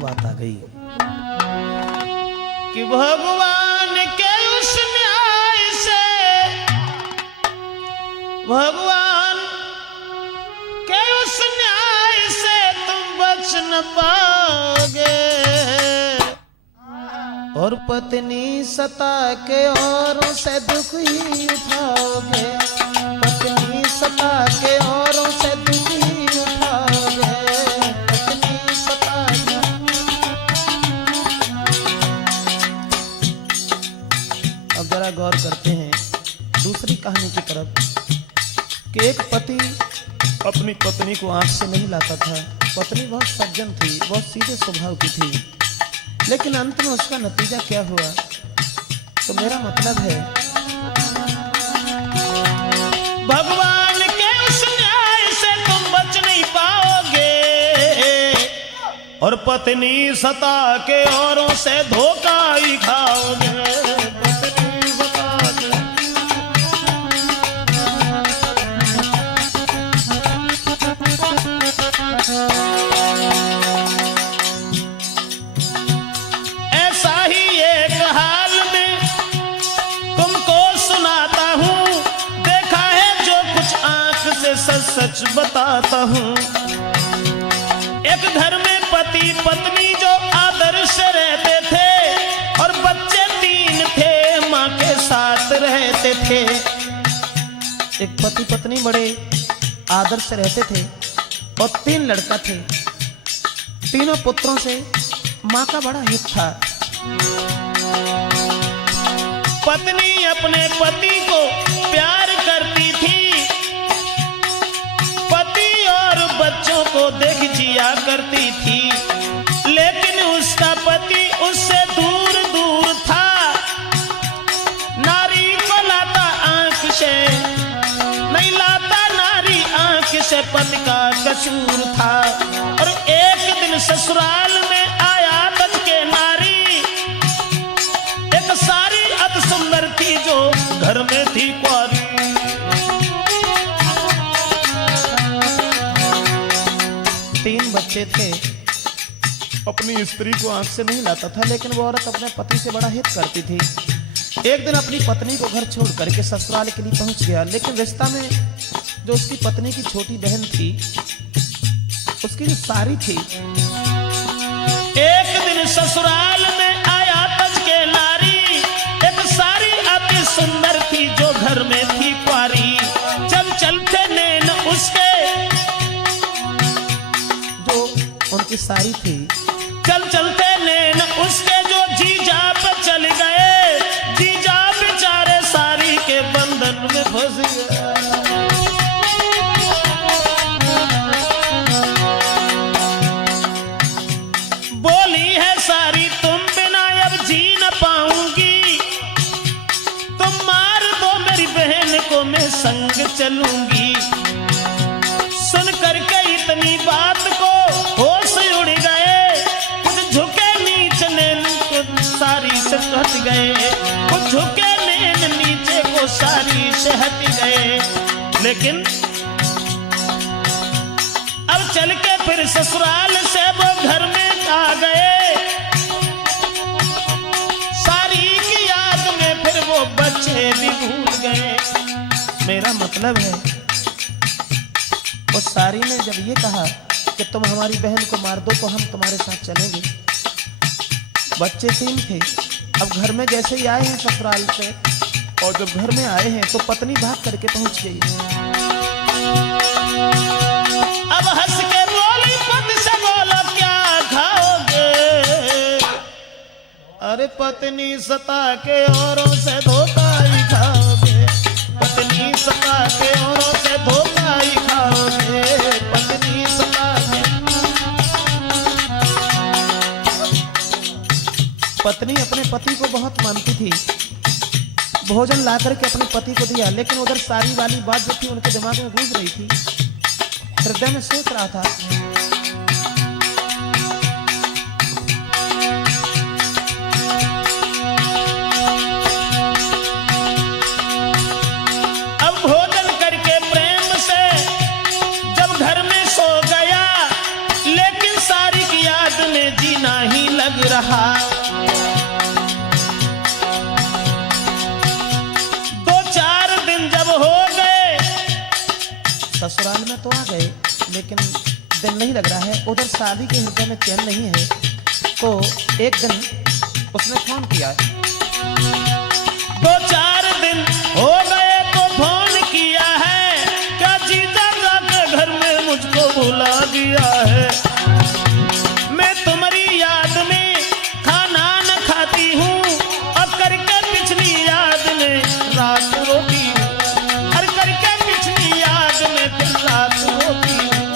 बात आ गई कि भगवान के उस न्याय से, भगवान के उस न्याय से तुम बच न पाओगे, और पत्नी सता के औरों से दुख ही उठाओगे, पत्नी सता के औरों से दुख ही उठाओगे, पत्नी सता के। अब जरा गौर करते हैं दूसरी कहानी की तरफ कि एक पति अपनी पत्नी को आंख से नहीं लाता था। पत्नी बहुत सज्जन थी, बहुत सीधे स्वभाव की थी, लेकिन अंत में उसका नतीजा क्या हुआ? तो मेरा मतलब है भगवान के उस न्याय से तुम बच नहीं पाओगे, और पत्नी सता के औरों से धोखा ही खाओगे, पत्नी सता के। ऐसा ही एक हाल में तुमको सुनाता हूँ, देखा है जो कुछ आंख से सच सच बताता हूँ। एक घर में पति पत्नी जो आदर्श रहते थे, और बच्चे 3 थे, माँ के साथ रहते थे। एक पति पत्नी बड़े आदर्श रहते थे और 3 लड़का थे। तीनों पुत्रों से माँ का बड़ा हित था। पत्नी अपने पति को प्यार करती थी, पति और बच्चों को देख जिया करती थी, लेकिन उसका पति उससे दूर दूर था। नारी को लाता आंख से नहीं लाता, नारी आंख से पति का कसूर था। और एक दिन ससुराल में आया बच के नारी, एक सारी अति सुंदर थी जो घर में थी कुंवारी। तीन बच्चे थे, अपनी स्त्री को आंख से नहीं लाता था, लेकिन वो औरत अपने पति से बड़ा हित करती थी। एक दिन अपनी पत्नी को घर छोड़ करके ससुराल के लिए पहुंच गया, लेकिन रिश्ता में जो उसकी पत्नी की छोटी बहन थी, उसकी जो सारी थी, एक दिन ससुराल में आया तज के नारी, एक सारी अति सुंदर थी जो घर में थी कुंवारी। जब चलते नैन उसके, जो उनकी सारी थी, चल चलते नैन उसके जो जीजा पे चल गए, जीजा बेचारे सारी के बंधन में फंस गए। बोली है सारी तुम बिना अब जी न पाऊंगी, तुम मार दो मेरी बहन को मैं संग चलूंगी। सुन करके इतनी बात को होश उड़ गए, कुछ झुके नीचे नैन को सारी से हट गए, कुछ झुके नैन नीचे को सारी से हट गए। लेकिन अब चल के फिर ससुराल से वो घर में आ गए, सारी की याद में फिर वो बच्चे भी भूल गए। मेरा मतलब है उस सारी ने जब ये कहा कि तुम हमारी बहन को मार दो तो हम तुम्हारे साथ चलेंगे। बच्चे 3 थे। अब घर में जैसे ही आए हैं ससुराल से, और जब घर में आए हैं तो पत्नी भाग करके पहुंच गई। अब हंस के बोली पति से, बोलो क्या खाओगे? अरे पत्नी सता के औरों से धोखा ही खाओगे, पत्नी सता के औरों से धोखा ही खाओगे, पत्नी सता के। पत्नी अपने पति को बहुत मानती थी, भोजन ला करके अपने पति को दिया, लेकिन उधर सारी वाली बात जो थी उनके दिमाग में गूंज रही थी, हृदय में सोच रहा था। अब भोजन करके प्रेम से जब घर में सो गया, लेकिन सारी की याद में जीना ससुराल में तो आ गए, लेकिन दिल नहीं लग रहा है। उधर शादी के हृदय में चैन नहीं है। तो एक दिन उसने फोन किया, 2-4 दिन हो गए तो फोन किया है, क्या जीजा जाके घर में मुझको भुला दिया है। मैं तुम्हारी याद में खाना न खाती हूँ, और करके पिछली याद में रात रोती हूँ, और करके पिछली याद में फिर रात रोती हूँ।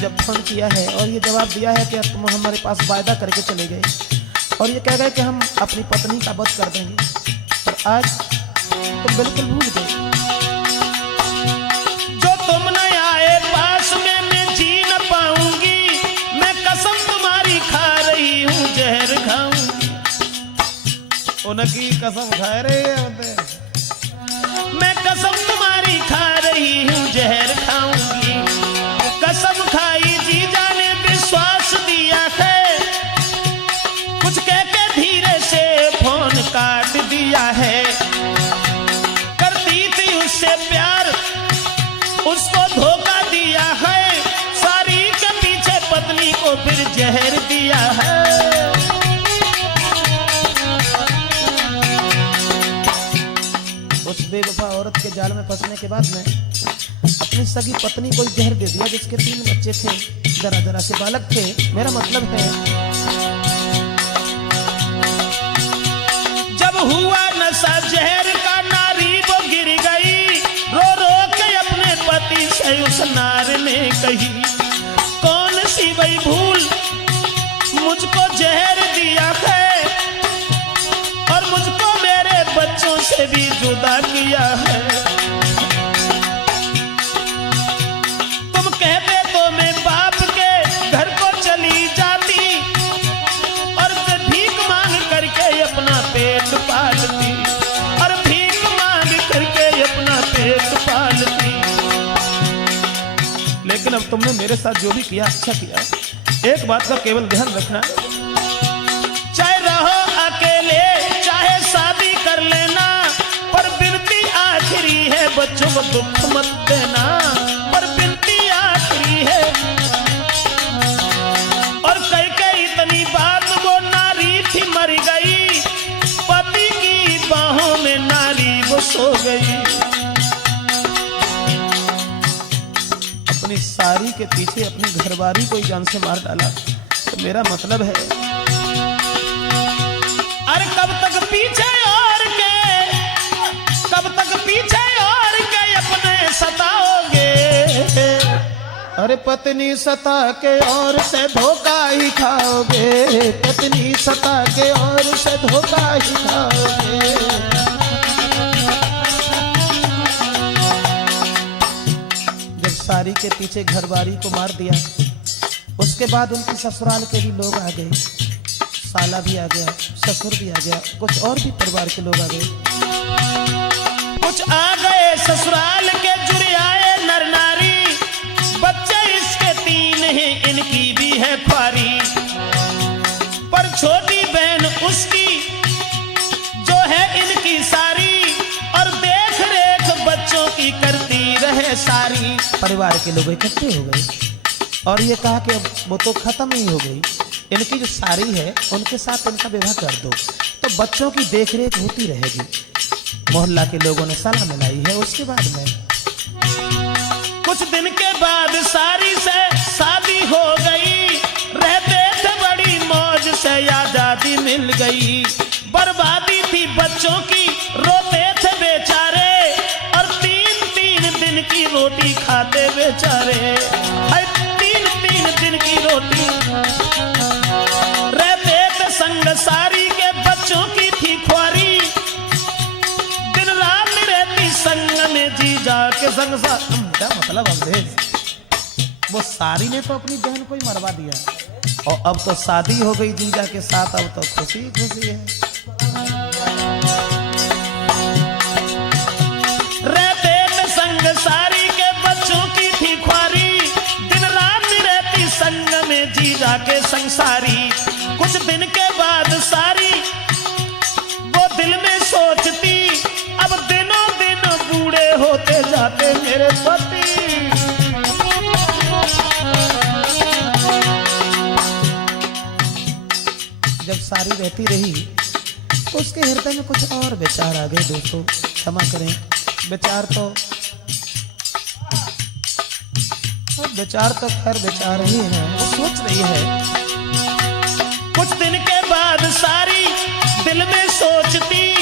जब फोन किया है और ये जवाब दिया है कि तुम हमारे पास वायदा करके चले गए और ये कह गए कि हम अपनी पत्नी का वध कर देंगे, पर आज तुम बिल्कुल भूल गए। जो तुम न आए पास में मैं जी न पाऊंगी, मैं कसम तुम्हारी खा रही हूँ जहर खाऊंगी। उनकी कसम खा रही है, मैं कसम तुम्हारी खा रही हूँ जहर खाऊंगी। कसम खाई जीजा ने विश्वास दिया है, कुछ कह के धीरे से फोन काट दिया है। करती थी उससे प्यार, उसको धोखा दिया है, सारी के पीछे पत्नी को फिर जहर दिया है। उस बेवफा औरत के जाल में फंसने के बाद में अपनी सगी पत्नी को जहर दे दिया, जिसके 3 बच्चे थे, जरा से बालक थे। मेरा मतलब है जब हुआ नशा जहर का, नारी वो गिर गई, रो रो के अपने पति से उस नार ने कही, कौन सी वही भूल मुझको जहर दिया है, और मुझको मेरे बच्चों से भी जुदा किया है। लेकिन अब तुमने मेरे साथ जो भी किया अच्छा किया। एक बात का केवल ध्यान रखना, चाहे रहो अकेले चाहे शादी कर लेना, पर विनती आखिरी है बच्चों को दुख मत देना, पर विनती आखिरी है। और कह के इतनी बात वो नारी थी मर गई, पति की बाहों में नारी वो सो गई। अपनी सारी के पीछे अपनी घरवाली को जान से मार डाला। तो मेरा मतलब है, अरे कब तक पीछे और के, कब तक पीछे और के अपने सताओगे। अरे पत्नी सता के और से धोखा ही खाओगे, पत्नी सता के और से धोखा ही खाओगे। सारी के पीछे घरवाली को मार दिया, उसके बाद उनकी ससुराल के भी लोग आ गए, साला भी आ गया, ससुर भी आ गया, कुछ और भी परिवार के लोग आ गए। कुछ आ गए ससुराल के जुड़े आए नर नारी, बच्चे इसके 3 हैं, इनकी भी है ख्वारी, पर छोटी बहन उसकी जो है इनकी सारी, और देख रेख बच्चों की करती रहे सारी। परिवार के लोग इकट्ठे हो गए और ये कहा कि अब वो तो खत्म ही हो गई, इनकी जो सारी है उनके साथ इनका विवाह कर दो, तो बच्चों की देखरेख होती रहेगी। मोहल्ला के लोगों ने सलाह मिलाई है। उसके बाद में कुछ दिन के बाद सारी से शादी हो गई, रहते थे बड़ी मौज से, आजादी मिल गई। बर्बादी थी बच्चों की, रोते थे बेचारे, और 3-3 दिन की रोटी खाते बेचारे। 3-3 दिन की रोटी रहते थे संग सारी के, बच्चों की थी ख्वारी, दिन रात रहती संग में जी जाके संग सा। क्या मतलब अंग्रेज, वो सारी ने तो अपनी बहन को ही मरवा दिया, और अब तो शादी हो गई जीजा के साथ, अब तो खुशी खुशी है। रहते थे संग सारी के, बच्चों की थी ख्वारी, दिन रात रहती संग में जीजा के संसारी। कुछ दिन के बाद सारी वो दिल में सोचती, अब दिनों दिन बूढ़े होते जाते मेरे पति। जब सारी रहती रही तो उसके हृदय में कुछ और विचार आ गए। दोस्तों क्षमा करें, विचार तो खैर विचार ही है। वो सोच रही है। कुछ दिन के बाद सारी दिल में सोचती,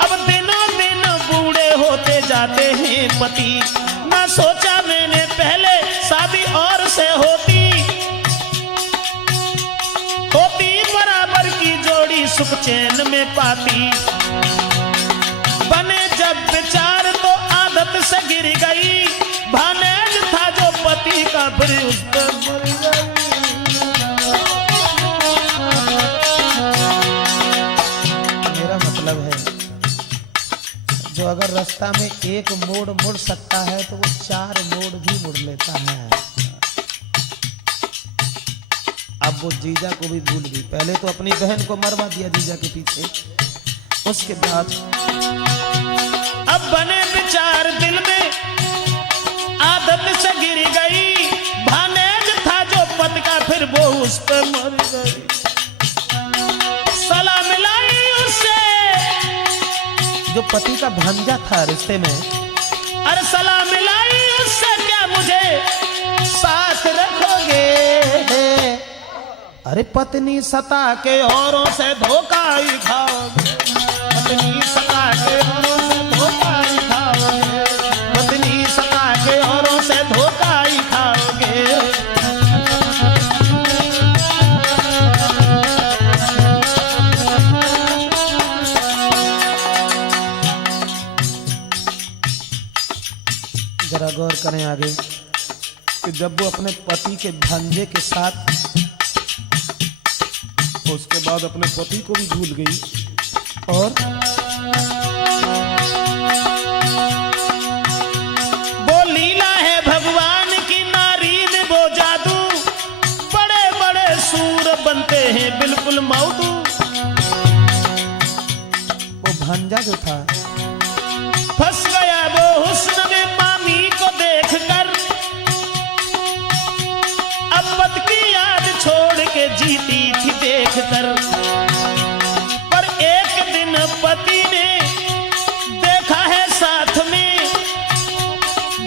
अब दिनों दिन बूढ़े होते जाते हैं पति। ना सोचा मैंने पहले शादी और से होती बराबर की जोड़ी सुख चैन में पाती। बने जब विचार तो आदत से गिर गई, भानेज था जो पति का फिर उस पर मर गई। मेरा मतलब है जो अगर रास्ता में एक मोड़ मुड़ सकता है तो वो 4 मोड़ भी मुड़ लेता है। अब वो जीजा को भी भूल गई। पहले तो अपनी बहन को मरवा दिया जीजा के पीछे, उसके बाद अब बने विचार दिल में, आदत से गिर गई। भानेज था जो पति का फिर वो उस पर मर गई। सलाह मिलाई उससे जो पति का भांजा था रिश्ते में। अरे सलाह मिलाई उससे, क्या मुझे साथ रखोगे? अरे पत्नी सता के औरों से धोखा ही खाओगे। पत्नी सता के औरों से धोखा ही खाओगे। पत्नी सता के औरों से धोखा ही खाओगे। जरा गौर करें आगे कि जब वो अपने पति के भांजे के साथ, उसके बाद अपने पति को भी भूल गई और वो लीला है भगवान की, नारी में वो जादू। बड़े बड़े सूर बनते हैं बिल्कुल मौतू। वो भांजा जो था फंस गया वो हुस्न में मामी को देखकर। अब पति की याद छोड़ के जीती थी देखकर। पर एक दिन पति ने देखा है साथ में,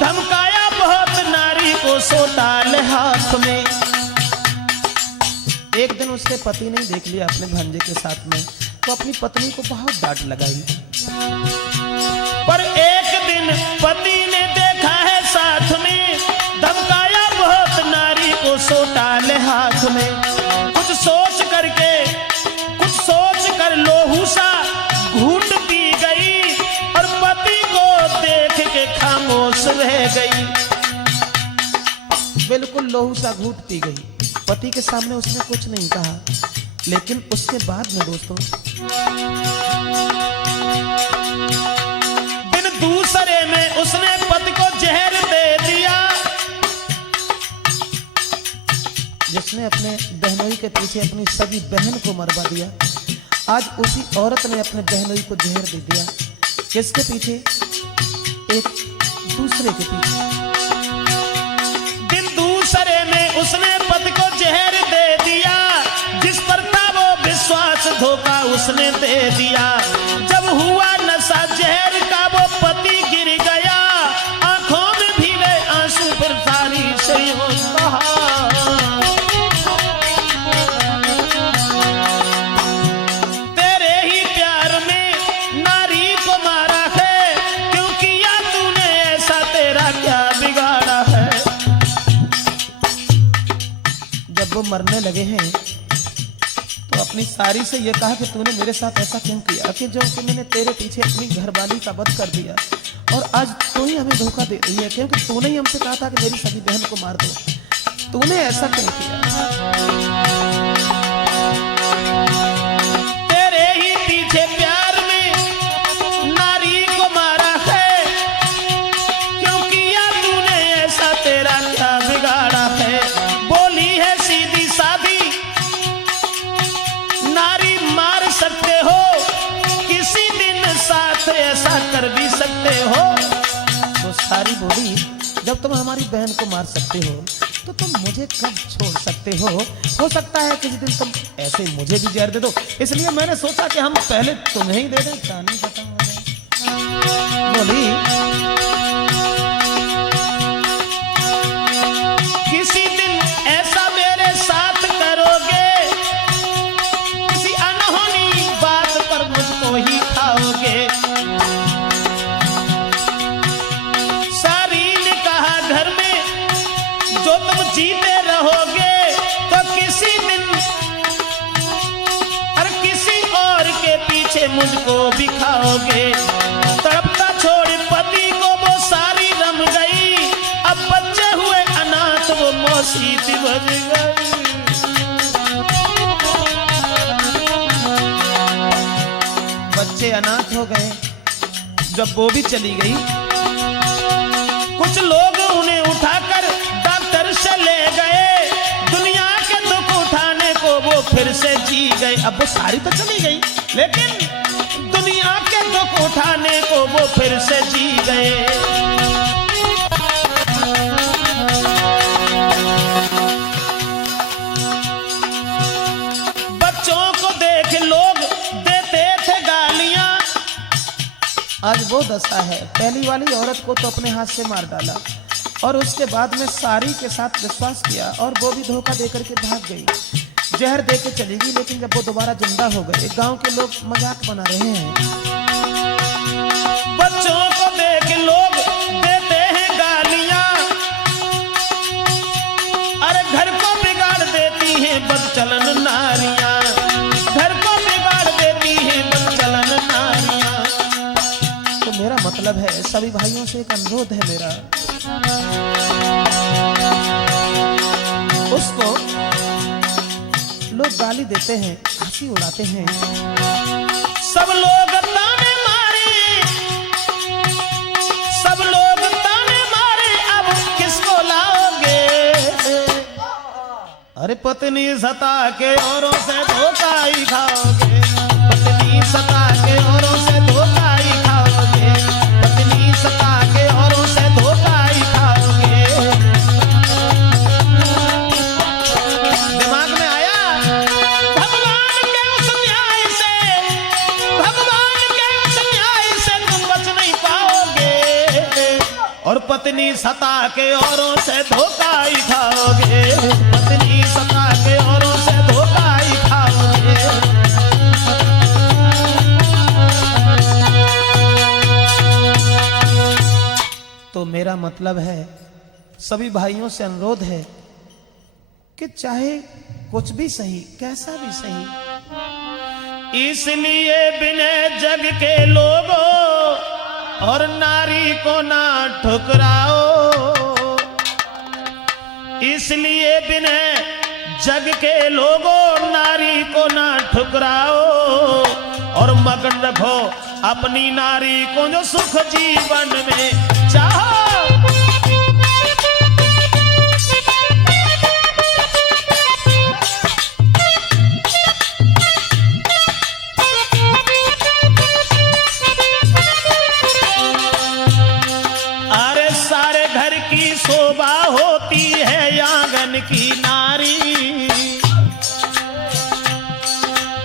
धमकाया बहुत नारी को सोटाल हाथ में। एक दिन उसके पति ने देख लिया अपने भांजे के साथ में, तो अपनी पत्नी को बहुत डांट लगाई। पर एक दिन पति ने देखा है साथ में, धमकाया बहुत नारी को सोटाल हाथ में। कुछ सोच कर लोहू सा घूट पी गई और पति को देख के खामोश रह गई। बिल्कुल लोहू सा घूट पी गई। पति के सामने उसने कुछ नहीं कहा, लेकिन उसके बाद में दोस्तों दिन दूसरे में उसने पति को जहर दे दिया। जिसने अपने बहनोई के पीछे अपनी सगी बहन को मरवा दिया, आज उसी औरत ने अपने बहनोई को जहर दे दिया। किसके पीछे? एक दूसरे के पीछे। दिन दूसरे में उसने पति को जहर दे दिया। जिस पर था वो विश्वास धोखा उसने दे दिया। जब हुआ नशा जहर का वो पति गिर गया। आंखों में भीगे आंसू फिर सारी से कहा, वो मरने लगे हैं तो अपनी सारी से ये कहा कि तूने मेरे साथ ऐसा क्यों किया, कि जो कि मैंने तेरे पीछे अपनी घरवाली का वध कर दिया और आज तू ही हमें धोखा दे रही है, क्योंकि तूने ही हमसे कहा था कि मेरी सगी बहन को मार दो। तूने ऐसा क्यों किया? तेरे ही पीछे प्यार में नारी को मारा है, क्यों किया तूने ऐसा, तेरा क्या बिगाड़ा है? बोली है सीधी सादी, नारी मार सकते हो, किसी दिन साथ ऐसा कर भी सकते हो। तो सारी बोली जब तुम हमारी बहन को मार सकते हो तो तुम मुझे कब छोड़ सकते हो सकता है किसी दिन तुम ऐसे मुझे भी जहर दे दो, इसलिए मैंने सोचा कि हम पहले तुम्हें ही दे दें। क्या नहीं पता बोली, किसी दिन ऐसा मेरे साथ करोगे, किसी अनहोनी बात पर मुझको ही खाओगे। जो तुम जीते रहोगे तो किसी दिन और किसी और के पीछे मुझको भी खाओगे। तड़पता छोड़ पति को वो सारी रम गई, अब बच्चे हुए अनाथ वो मौसी बज गई। बच्चे अनाथ हो गए जब वो भी चली गई। कुछ लोग उन्हें उठाकर से ले गए, दुनिया के दुख उठाने को वो फिर से जी गए। अब वो सारी तो चली गई लेकिन दुनिया के दुख उठाने को वो फिर से जी गए। बच्चों को देख लोग देते थे गालियां, आज वो दशा है। पहली वाली औरत को तो अपने हाथ से मार डाला और उसके बाद में सारी के साथ विश्वास किया और वो भी धोखा देकर के भाग गई, जहर दे के चली गई। लेकिन जब वो दोबारा जिंदा हो गए, गांव के लोग मजाक बना रहे हैं। बच्चों को देख लोग देते हैं गालियां, अरे घर को बिगाड़ देती हैं बदचलन नारियां, घर को बिगाड़ देती हैं बदचलन नारियां। तो मेरा मतलब है, सभी भाइयों से एक अनुरोध है मेरा, उसको लोग गाली देते हैं, हंसी उड़ाते हैं, सब लोग ताने मारे, सब लोग ताने मारे, अब किसको लाओगे। अरे पत्नी सता के औरों से धोखा ही खाओगे, पत्नी सता के औरों से धोखा ही खाओगे, पत्नी सता के औरों से धोखा ही खाओगे। दिमाग में आया भगवान के उस न्याय से, भगवान के उस न्याय से तुम बच नहीं पाओगे और पत्नी सता के औरों से धोखा ही खाओगे, पत्नी सता के औरों से धोखा ही खाओगे। तो मेरा मतलब है, सभी भाइयों से अनुरोध है कि चाहे कुछ भी सही, कैसा भी सही, इसलिए बिना जग के लोगों और नारी को ना ठुकराओ, इसलिए बिना जग के लोगों नारी को ना ठुकराओ और मगन रखो अपनी नारी को जो सुख जीवन में चाहो। अरे सारे घर की शोभा होती है आंगन की नारी,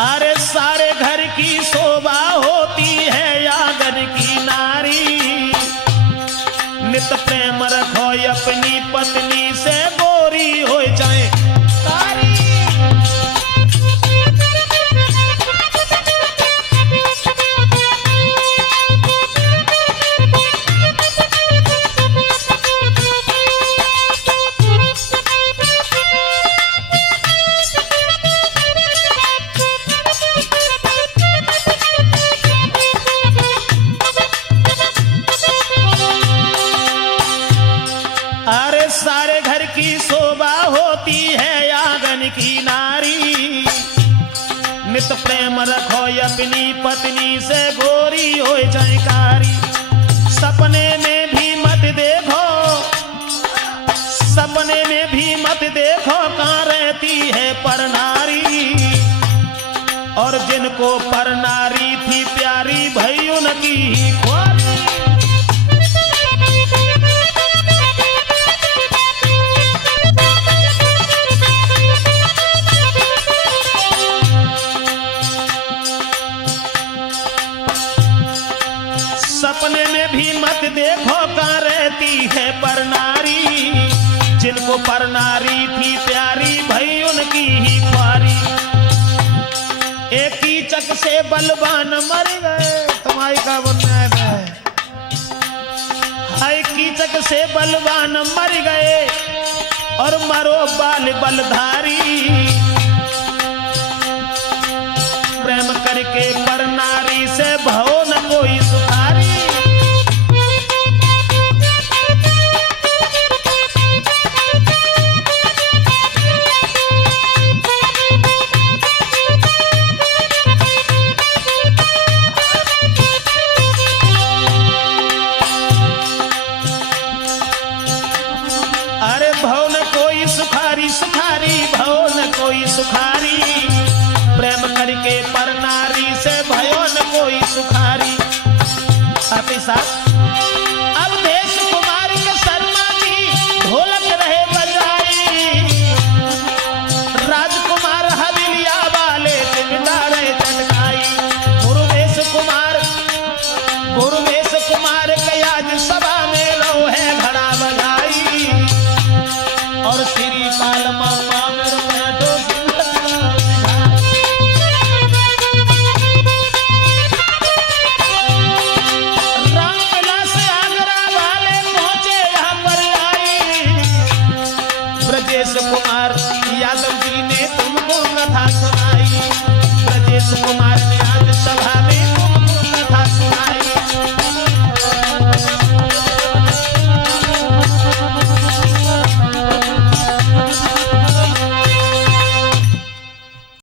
अरे सारे घर की शोभा होती है आंगन की नारी। नित प्रेम रखो अपनी पत्नी से, गोरी हो जाए तारी। अरे सारे घर की शोभा होती है आंगन की नारी। नित प्रेम रखो अपनी पत्नी से, गोरी हो जाएकारी। सपने में भी मत देखो, सपने में भी मत देखो कहाँ रहती है पर नारी। और जिनको पर नारी थी प्यारी भई उनकी ख्वारी। पर नारी थी प्यारी भई उनकी ही ख्वारी। एक कीचक से बलवान मर गए, तुम्हारी का बुनियाद है। हाय कीचक से बलवान मर गए और मरो बाल बलधारी। प्रेम करके पर नारी से भव न कोई सुधारी। अरे भव न कोई सुखारी सुखारी, भव न कोई सुखारी। प्रेम करके पर नारी से भयो न कोई सुखारी। साथ ही साथ अब देश कुमार के शर्मा जी ढोलक रहे बजाई। राजकुमार हवेलिया वाले जिम्मेदार चटकाई। गुरुवेश कुमार कयाज सभा में लो है घड़ा बजाई। और श्री पाल मामा मेरे बैठो रामलला से आगरा वाले पहुंचे यहाँ पर आई। ब्रजेश कुमार यादव जी ने तुमको कथा सुनाई। ब्रजेश कुमार